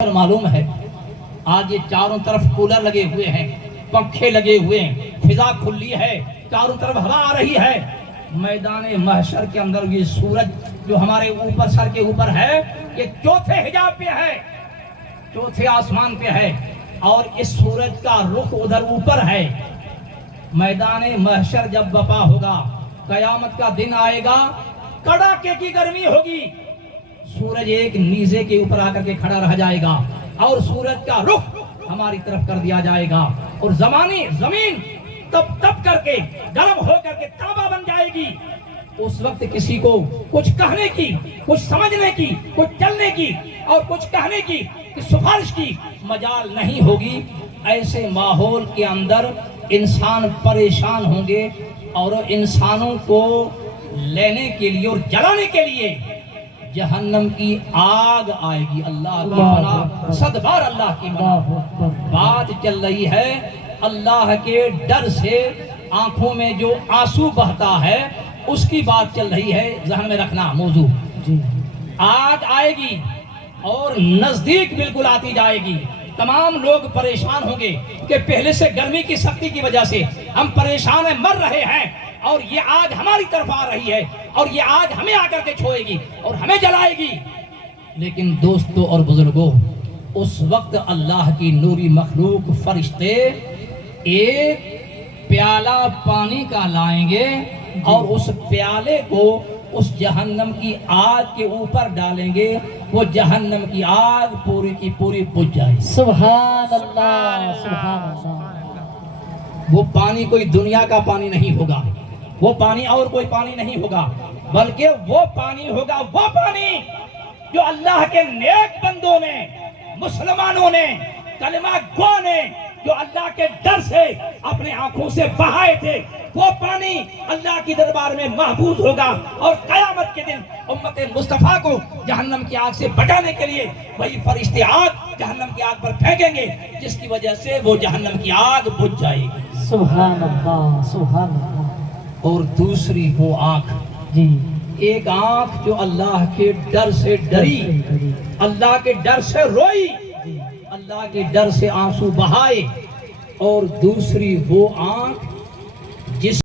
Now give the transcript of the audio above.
معلوم ہے آج یہ چاروں طرف کولر لگے ہوئے ہیں، پنکھے لگے ہوئے ہیں، فضا کھلی ہے، چاروں طرف ہوا آ رہی ہے۔ میدان محشر کے اندر یہ سورج جو ہمارے اوپر سر کے اوپر ہے، یہ چوتھے حجاب پہ ہے، چوتھے آسمان پہ ہے، اور اس سورج کا رخ ادھر اوپر ہے۔ میدان محشر جب بپا ہوگا، قیامت کا دن آئے گا، کڑاکے کی گرمی ہوگی، سورج ایک نیزے کے اوپر آ کر کے کھڑا رہ جائے گا اور سورج کا رخ ہماری طرف کر دیا جائے گا، اور زمین تپ کر کے گرم ہو کر کے تابہ بن جائے گی۔ اس وقت کسی کو کچھ کہنے کی، کچھ سمجھنے کی، کچھ چلنے کی اور کچھ کہنے کی، سفارش کی مجال نہیں ہوگی۔ ایسے ماحول کے اندر انسان پریشان ہوں گے، اور انسانوں کو لینے کے لیے اور جلانے کے لیے جہنم کی آگ آئے گی۔ اللہ کی پناہ، صد بار اللہ کی پناہ۔ بات چل رہی ہے اللہ کے ڈر سے آنکھوں میں جو آنسو بہتا ہے، اس کی بات چل رہی ہے، ذہن میں رکھنا موضوع۔ آگ آئے گی اور نزدیک بالکل آتی جائے گی، تمام لوگ پریشان ہوں گے کہ پہلے سے گرمی کی سختی کی وجہ سے ہم پریشان ہیں، مر رہے ہیں، اور یہ آگ ہماری طرف آ رہی ہے، اور یہ آگ ہمیں آ کر کے چھوئے گی اور ہمیں جلائے گی۔ لیکن دوستو اور بزرگوں، اس وقت اللہ کی نوری مخلوق فرشتے ایک پیالہ پانی کا لائیں گے، اور اس پیالے کو اس جہنم کی آگ کے اوپر ڈالیں گے، وہ جہنم کی آگ پوری کی پوری بجھ جائے گی۔ سبحان اللہ، سبحان اللہ۔ وہ پانی کوئی دنیا کا پانی نہیں ہوگا، وہ پانی اور کوئی پانی نہیں ہوگا، بلکہ وہ پانی ہوگا، وہ پانی جو اللہ کے نیک بندوں نے، مسلمانوں نے، کلمہ گو نے، جو اللہ کے ڈر سے اپنے آنکھوں سے بہائے تھے، وہ پانی اللہ کی دربار میں محفوظ ہوگا، اور قیامت کے دن امت مصطفیٰ کو جہنم کی آگ سے بچانے کے لیے وہی فرشتے آگ جہنم کی آگ پر پھینکیں گے، جس کی وجہ سے وہ جہنم کی آگ بجھ جائے گی۔ سبحان اللہ، سبحان اللہ۔ اور دوسری وہ آنکھ، ایک آنکھ جو اللہ کے ڈر سے ڈری، اللہ کے ڈر سے روئی، اللہ کے ڈر سے آنسو بہائے، اور دوسری وہ آنکھ